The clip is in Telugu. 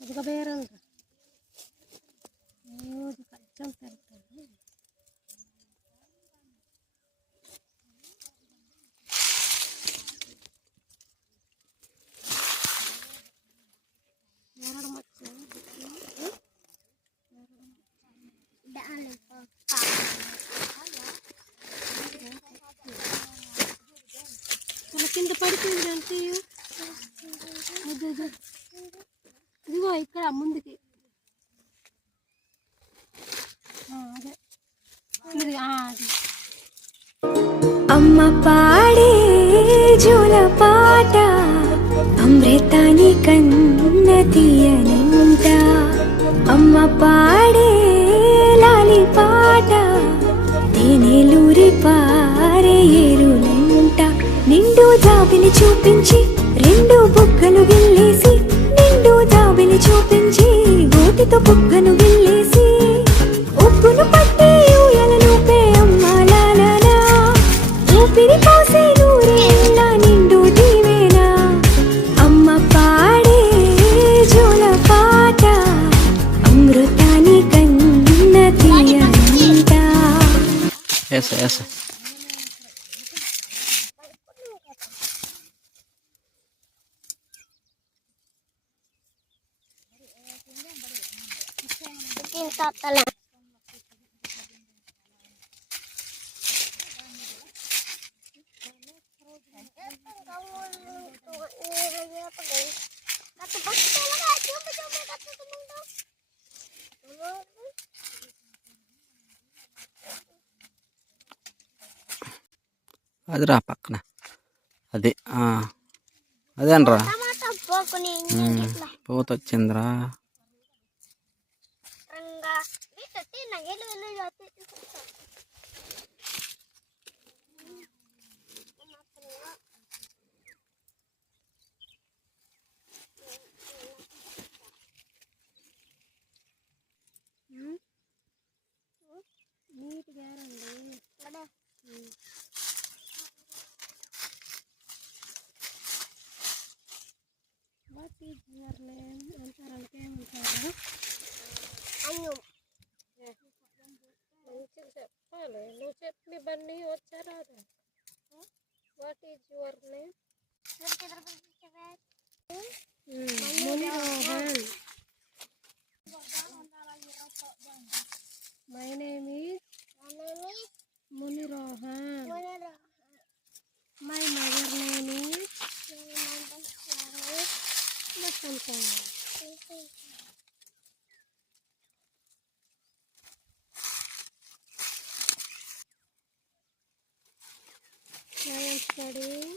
Buka berang. Oh, di kacang tertentu. Kalau కింద పడుతుంది అంటే ఇదిగో ఇక్కడ ముందుకి అదే అమ్మ పాడే జోల పాట అమృతాని కన్న తీయనంట అమ్మ పాడే లాలి పాట తేనెలూరి పారే ఏరునంట నిండు జాబిలి చూపించి రెండు బుగ్గలు గిల్లేసి నిండు జాబిలి చూపించి గోటితో బుగ్గను గిల్లేసి ఉప్పును పట్టి ఊయలను పే అమ్మ లాలా ఊపిరి పోసే నూరేళ్ళ నిండు దీవేనా అమ్మ పాడే జోల పాట అమృతాని కన్న తీయనంట. అదిరా పక్కన అదే అదేనరా పూత వచ్చిందిరా. నీట్గా రండి. What is your name? అంటారంటే ఏమంటారు? మంచిగా చెప్పాలి. నువ్వు చెప్పి బండి వచ్చారా? What is your name? Munirohan. My name is Munirohan. My mother name is Basanta. I am studying.